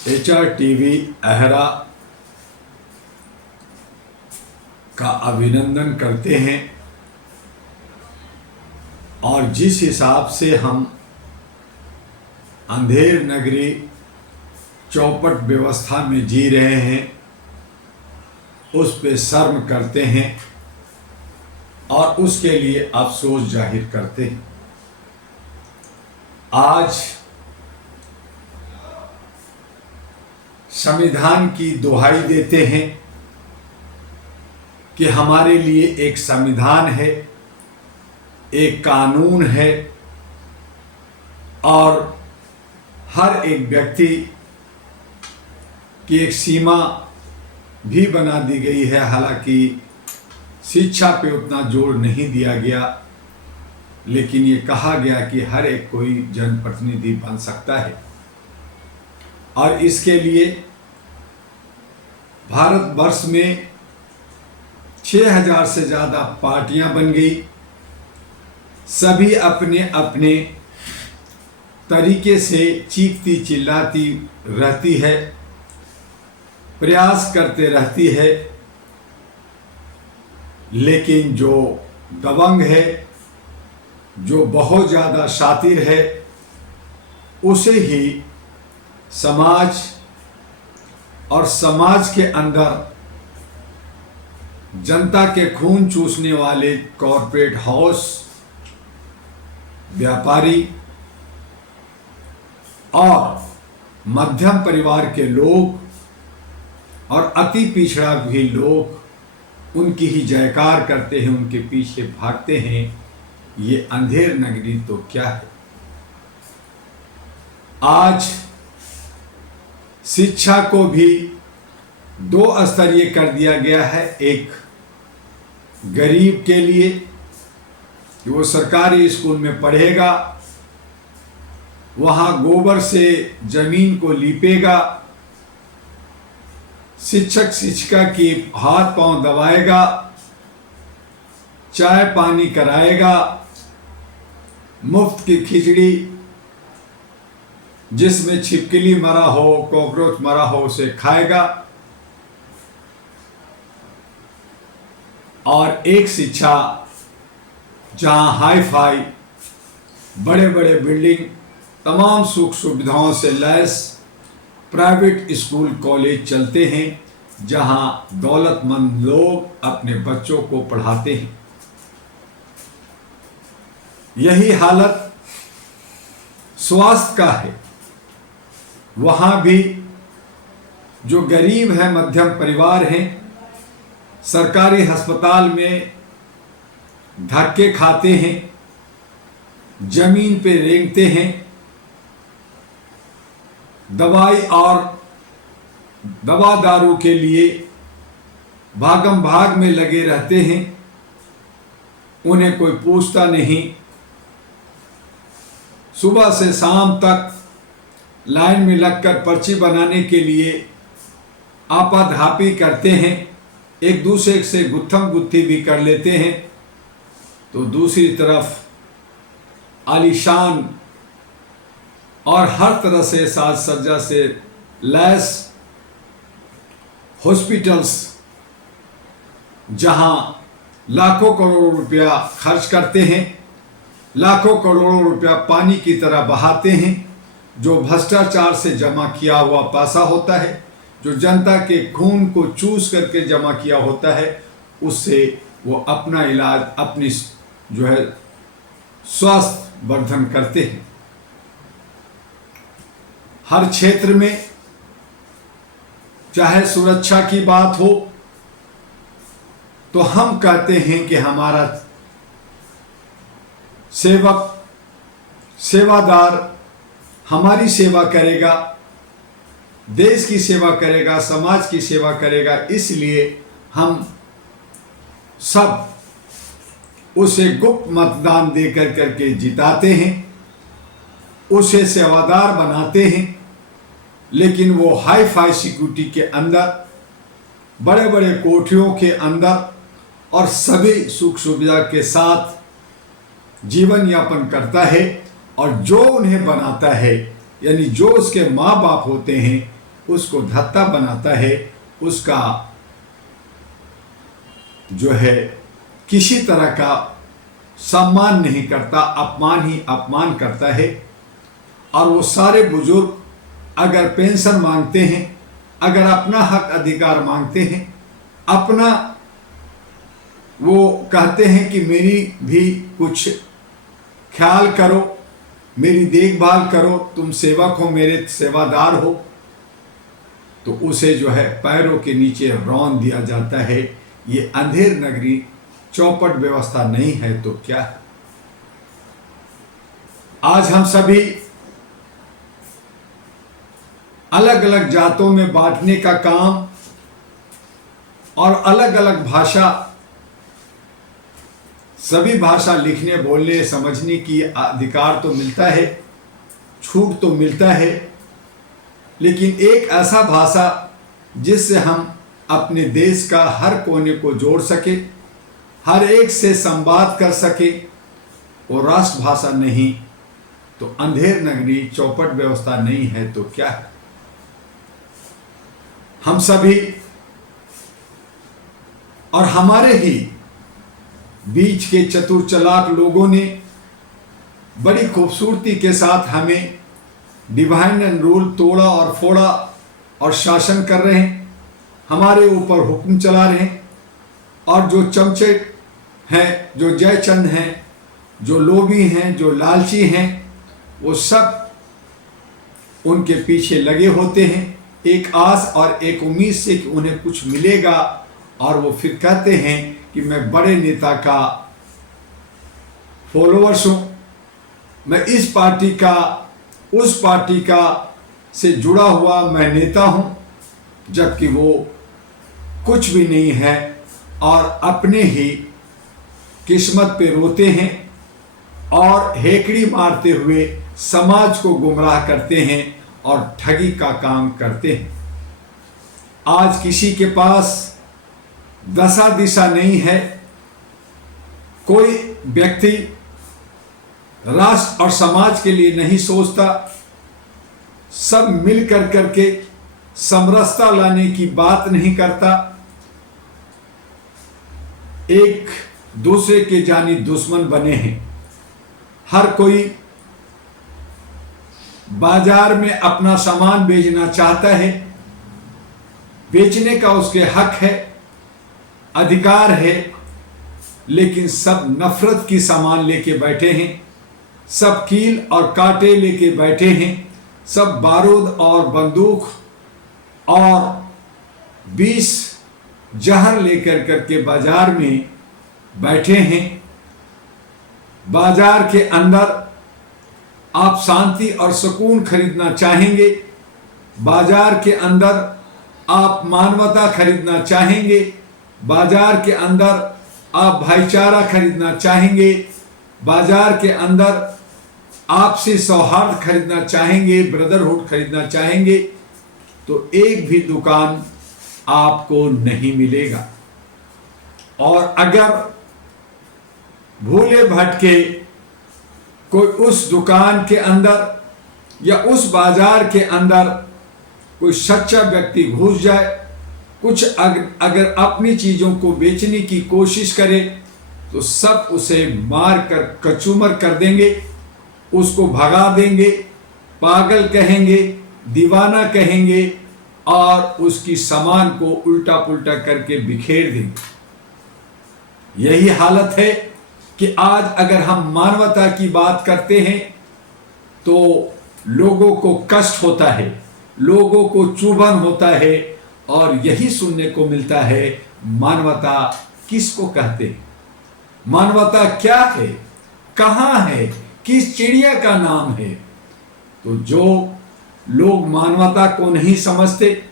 HRTV अहरा का अभिनंदन करते हैं और जिस हिसाब से हम अंधेर नगरी चौपट व्यवस्था में जी रहे हैं उस पे शर्म करते हैं और उसके लिए अफसोस जाहिर करते हैं। आज संविधान की दुहाई देते हैं कि हमारे लिए एक संविधान है, एक कानून है और हर एक व्यक्ति की एक सीमा भी बना दी गई है। हालांकि शिक्षा पे उतना जोर नहीं दिया गया, लेकिन ये कहा गया कि हर एक कोई जनप्रतिनिधि बन सकता है और इसके लिए भारतवर्ष में 6000 से ज़्यादा पार्टियां बन गई। सभी अपने अपने तरीके से चीखती चिल्लाती रहती है, प्रयास करते रहती है, लेकिन जो दबंग है, जो बहुत ज़्यादा शातिर है, उसे ही समाज और समाज के अंदर जनता के खून चूसने वाले कॉरपोरेट हाउस, व्यापारी और मध्यम परिवार के लोग और अति पिछड़ा भी लोग उनकी ही जयकार करते हैं, उनके पीछे भागते हैं। ये अंधेर नगरी तो क्या है। आज शिक्षा को भी 2 स्तरीय कर दिया गया है। एक गरीब के लिए कि वो सरकारी स्कूल में पढ़ेगा, वहाँ गोबर से जमीन को लीपेगा, शिक्षक शिक्षिका की हाथ पांव दबाएगा, चाय पानी कराएगा, मुफ्त की खिचड़ी जिसमें छिपकली मरा हो, कॉकरोच मरा हो, उसे खाएगा। और एक शिक्षा जहां हाई फाई बड़े बड़े बिल्डिंग, तमाम सुख सुविधाओं से लैस प्राइवेट स्कूल कॉलेज चलते हैं, जहां दौलतमंद लोग अपने बच्चों को पढ़ाते हैं। यही हालत स्वास्थ्य का है। वहां भी जो गरीब है, मध्यम परिवार हैं, सरकारी अस्पताल में धक्के खाते हैं, जमीन पे रेंगते हैं, दवाई और दवा दारू के लिए भागम भाग में लगे रहते हैं। उन्हें कोई पूछता नहीं। सुबह से शाम तक लाइन में लगकर पर्ची बनाने के लिए आपाधापी करते हैं, एक दूसरे से गुत्थम गुत्थी भी कर लेते हैं। तो दूसरी तरफ आलीशान और हर तरह से साज सज्जा से लैस हॉस्पिटल्स, जहां लाखों करोड़ों रुपया खर्च करते हैं, लाखों करोड़ों रुपया पानी की तरह बहाते हैं, जो भ्रष्टाचार से जमा किया हुआ पैसा होता है, जो जनता के खून को चूस करके जमा किया होता है, उससे वो अपना इलाज, अपनी जो है स्वास्थ्य वर्धन करते हैं। हर क्षेत्र में, चाहे सुरक्षा की बात हो, तो हम कहते हैं कि हमारा सेवक, सेवादार हमारी सेवा करेगा, देश की सेवा करेगा, समाज की सेवा करेगा। इसलिए हम सब उसे गुप्त मतदान देकर करके जिताते हैं, उसे सेवादार बनाते हैं। लेकिन वो हाई फाई सिक्योरिटी के अंदर, बड़े बड़े कोठरियों के अंदर और सभी सुख सुविधा के साथ जीवन यापन करता है। और जो उन्हें बनाता है, यानी जो उसके माँ बाप होते हैं, उसको धत्ता बनाता है, उसका जो है किसी तरह का सम्मान नहीं करता, अपमान ही अपमान करता है। और वो सारे बुजुर्ग अगर पेंशन मांगते हैं, अगर अपना हक अधिकार मांगते हैं, अपना वो कहते हैं कि मेरी भी कुछ ख्याल करो, मेरी देखभाल करो, तुम सेवक हो, मेरे सेवादार हो, तो उसे जो है पैरों के नीचे रौंद दिया जाता है। ये अंधेर नगरी चौपट व्यवस्था नहीं है तो क्या है? आज हम सभी अलग अलग जातों में बांटने का काम और अलग अलग भाषा, सभी भाषा लिखने, बोलने, समझने की अधिकार तो मिलता है, छूट तो मिलता है, लेकिन एक ऐसा भाषा जिससे हम अपने देश का हर कोने को जोड़ सके, हर एक से संवाद कर सके, वो राष्ट्रभाषा नहीं तो अंधेर नगरी चौपट व्यवस्था नहीं है तो क्या है? हम सभी और हमारे ही बीच के चतुर चालाक लोगों ने बड़ी खूबसूरती के साथ हमें डिवाइन एंड रूल तोड़ा और फोड़ा और शासन कर रहे हैं, हमारे ऊपर हुक्म चला रहे हैं। और जो चमचे हैं, जो जयचंद हैं, जो लोभी हैं, जो लालची हैं, वो सब उनके पीछे लगे होते हैं, एक आस और एक उम्मीद से कि उन्हें कुछ मिलेगा। और वो फिर कहते हैं कि मैं बड़े नेता का फॉलोअर्स हूं, मैं इस पार्टी का, उस पार्टी का से जुड़ा हुआ मैं नेता हूं, जबकि वो कुछ भी नहीं है और अपने ही किस्मत पे रोते हैं और हेकड़ी मारते हुए समाज को गुमराह करते हैं और ठगी का काम करते हैं। आज किसी के पास दशा दिशा नहीं है, कोई व्यक्ति राष्ट्र और समाज के लिए नहीं सोचता, सब मिल कर करके समरसता लाने की बात नहीं करता, एक दूसरे के जानी दुश्मन बने हैं। हर कोई बाजार में अपना सामान बेचना चाहता है, बेचने का उसके हक है, अधिकार है, लेकिन सब नफरत की सामान लेके बैठे हैं, सब कील और कांटे लेके बैठे हैं, सब बारूद और बंदूक और 20 जहर लेकर करके बाजार में बैठे हैं। बाजार के अंदर आप शांति और सुकून खरीदना चाहेंगे, बाजार के अंदर आप मानवता खरीदना चाहेंगे, बाजार के अंदर आप भाईचारा खरीदना चाहेंगे, बाजार के अंदर आपसी सौहार्द खरीदना चाहेंगे, ब्रदरहुड खरीदना चाहेंगे, तो एक भी दुकान आपको नहीं मिलेगा। और अगर भूले भटके कोई उस दुकान के अंदर या उस बाजार के अंदर कोई सच्चा व्यक्ति घुस जाए, कुछ अगर अपनी चीजों को बेचने की कोशिश करे, तो सब उसे मार कर कचूमर कर देंगे, उसको भगा देंगे, पागल कहेंगे, दीवाना कहेंगे और उसकी सामान को उल्टा पुल्टा करके बिखेर देंगे। यही हालत है कि आज अगर हम मानवता की बात करते हैं तो लोगों को कष्ट होता है, लोगों को चुभन होता है और यही सुनने को मिलता है, मानवता किसको कहते हैं, मानवता क्या है, कहाँ है, किस चिड़िया का नाम है। तो जो लोग मानवता को नहीं समझते,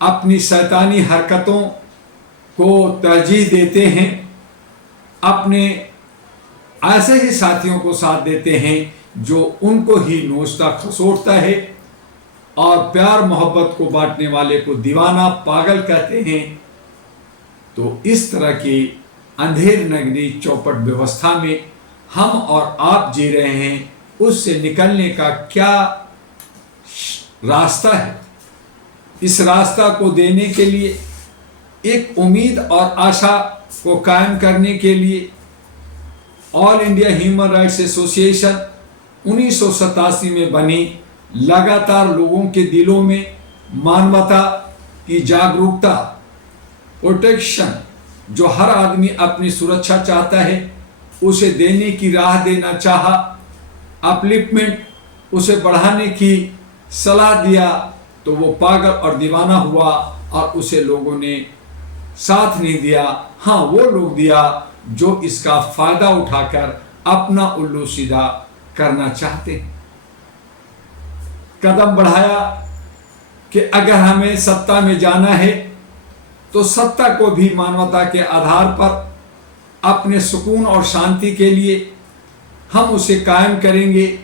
अपनी शैतानी हरकतों को तरजीह देते हैं, अपने ऐसे ही साथियों को साथ देते हैं जो उनको ही नोचता खसोटता है और प्यार मोहब्बत को बांटने वाले को दीवाना पागल कहते हैं, तो इस तरह की अंधेर नगरी चौपट व्यवस्था में हम और आप जी रहे हैं। उससे निकलने का क्या रास्ता है? इस रास्ता को देने के लिए, एक उम्मीद और आशा को कायम करने के लिए all India human rights association 1987 में बनी, लगातार लोगों के दिलों में मानवता की जागरूकता, प्रोटेक्शन, जो हर आदमी अपनी सुरक्षा चाहता है उसे देने की राह देना चाहा, अपलिफ्टमेंट उसे बढ़ाने की सलाह दिया, तो वो पागल और दीवाना हुआ और उसे लोगों ने साथ नहीं दिया। हाँ, वो लोग दिया जो इसका फायदा उठाकर अपना उल्लू सीधा करना चाहते हैं। कदम बढ़ाया कि अगर हमें सत्ता में जाना है तो सत्ता को भी मानवता के आधार पर अपने सुकून और शांति के लिए हम उसे कायम करेंगे।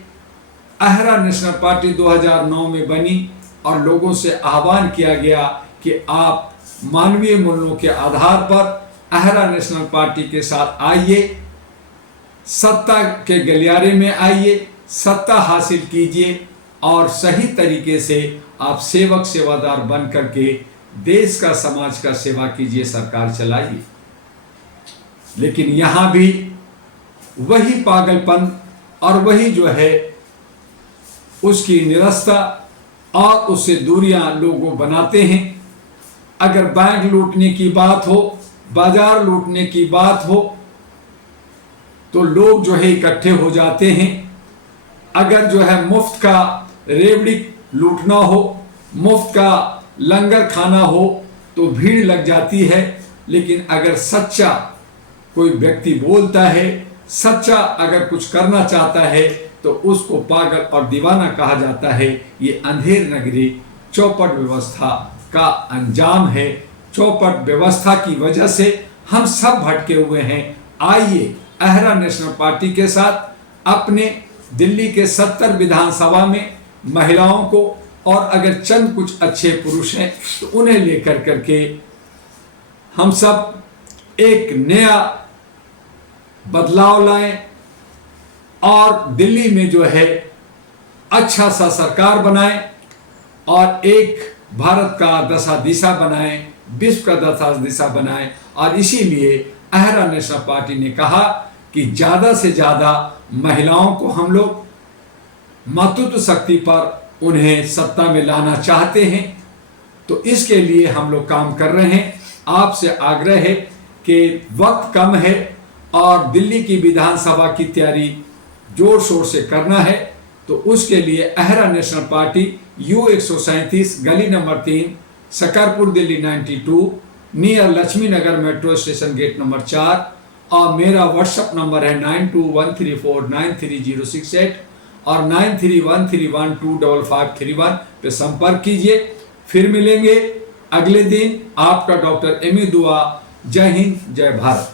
अहरा नेशनल पार्टी 2009 में बनी और लोगों से आह्वान किया गया कि आप मानवीय मूल्यों के आधार पर अहरा नेशनल पार्टी के साथ आइए, सत्ता के गलियारे में आइए, सत्ता हासिल कीजिए और सही तरीके से आप सेवक सेवादार बन करके देश का, समाज का सेवा कीजिए, सरकार चलाइए। लेकिन यहां भी वही पागलपन और वही जो है उसकी निरस्ता और उससे दूरियां लोगों बनाते हैं। अगर बैंक लूटने की बात हो, बाजार लूटने की बात हो, तो लोग जो है इकट्ठे हो जाते हैं। अगर जो है मुफ्त का रेवड़ी लूटना हो, मुफ्त का लंगर खाना हो, तो भीड़ लग जाती है। लेकिन अगर सच्चा कोई व्यक्ति बोलता है, सच्चा अगर कुछ करना चाहता है, तो उसको पागल और दीवाना कहा जाता है। ये अंधेर नगरी चौपट व्यवस्था का अंजाम है। चौपट व्यवस्था की वजह से हम सब भटके हुए हैं। आइए अहरा नेशनल पार्टी के साथ अपने दिल्ली के 70 विधानसभा में महिलाओं को, और अगर चंद कुछ अच्छे पुरुष हैं तो उन्हें लेकर करके हम सब एक नया बदलाव लाएं और दिल्ली में जो है अच्छा सा सरकार बनाएं और एक भारत का दशा दिशा बनाएं, विश्व का दशा दिशा बनाएं। और इसीलिए अहरा नेशनल पार्टी ने कहा कि ज़्यादा से ज़्यादा महिलाओं को हम लोग मातृत्व शक्ति पर उन्हें सत्ता में लाना चाहते हैं। तो इसके लिए हम लोग काम कर रहे हैं। आपसे आग्रह है कि वक्त कम है और दिल्ली की विधानसभा की तैयारी जोर शोर से करना है। तो उसके लिए अहरा नेशनल पार्टी U137 गली नंबर 3 सकरपुर दिल्ली 92 नियर लक्ष्मी नगर मेट्रो स्टेशन गेट नंबर 4, और मेरा व्हाट्सएप नंबर है 9213493068 और 9313125531 पे संपर्क कीजिए। फिर मिलेंगे अगले दिन। आपका डॉक्टर एमी दुआ। जय हिंद, जय भारत।